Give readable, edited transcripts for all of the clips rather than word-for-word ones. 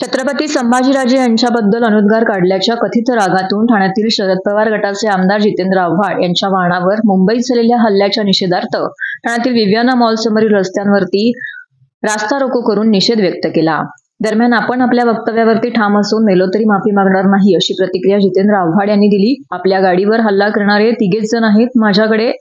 छत्रपती संभाजीराजे यांच्याबद्दल अनुद्गार काढल्याच्या कथित रागातून ठाण्यातील शरद पवार गटाचे आमदार जितेंद्र आव्हाड यांच्या वाहनावर मुंबईत झालेल्या हल्ल्याच्या निषेधार्थ ठाण्यातील विवियाना मॉल समोरील रस्त्यांवरती रास्ता रोको करून निषेध व्यक्त केला। दरम्यान आपण आपल्या वक्तव्यावरती ठाम असून मेलो तरी माफी मागणार नाही अशी प्रतिक्रिया जितेंद्र आव्हाड यांनी दिली। आपल्या गाडीवर हल्ला करणारे तिघेच जण आहेत। माझ्याकडे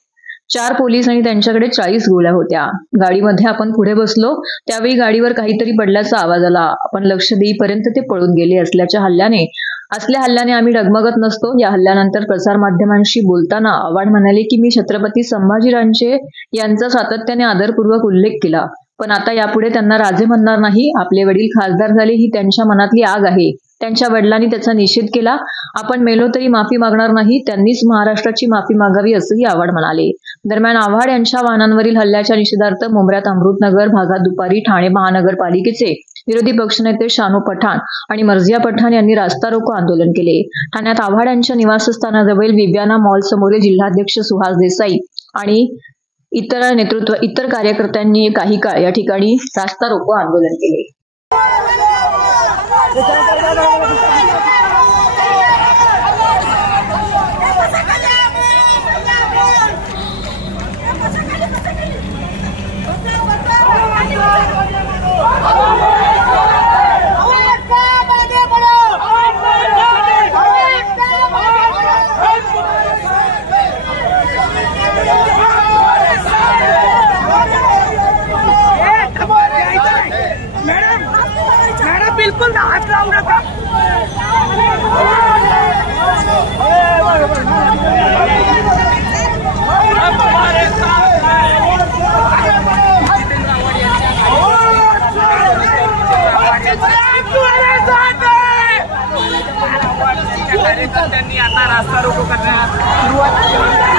4 पोलीस आणि त्यांच्याकडे 40 गोळ्या होत्या। गाडीमध्ये आपण पुढे बसलो त्यावेळी गाडीवर काहीतरी पडल्याचा आवाज आला। आपण लक्ष देईपर्यंत ते पळून गेले। असल्या हल्ल्याने आम्ही डगमगत नसतो। या हल्ल्यानंतर प्रसारमाध्यमांशी बोलताना आव्हाड म्हणाले की मी छत्रपती संभाजीराजे यांचा सातत्याने आदरपूर्वक उल्लेख केला, पण आता यापुढे त्यांना राजे म्हणणार नाही। आपले वडील खासदार झाले ही त्यांच्या मनातली आग आहे। त्यांच्या वडिलांनी त्याचा निषेध केला। आपण मेलो तरी माफी मागणार नाही। त्यांनीच महाराष्ट्राची माफी मागावी असंही आव्हाड म्हणाले। दरम्यान आव्हाड यांच्या वाहनांवरील हल्ल्याच्या निषेधार्थ मुंबऱ्यात अमृतनगर भागात दुपारी ठाणे महानगरपालिकेचे विरोधी पक्षनेते शानू पठाण आणि मर्जिया पठाण यांनी रास्ता रोको आंदोलन केले। ठाण्यात आव्हाड यांच्या निवासस्थानाजवळ विवियाना मॉल समोरील जिल्हाध्यक्ष सुहास देसाई आणि इतर कार्यकर्त्यांनी काही काळ या ठिकाणी रास्ता रोको आंदोलन केले। बिल्कुल हाथ लावू नका। कार्यकर्त्यांनी आता रास्ता रोको करण्यास सुरुवात केली।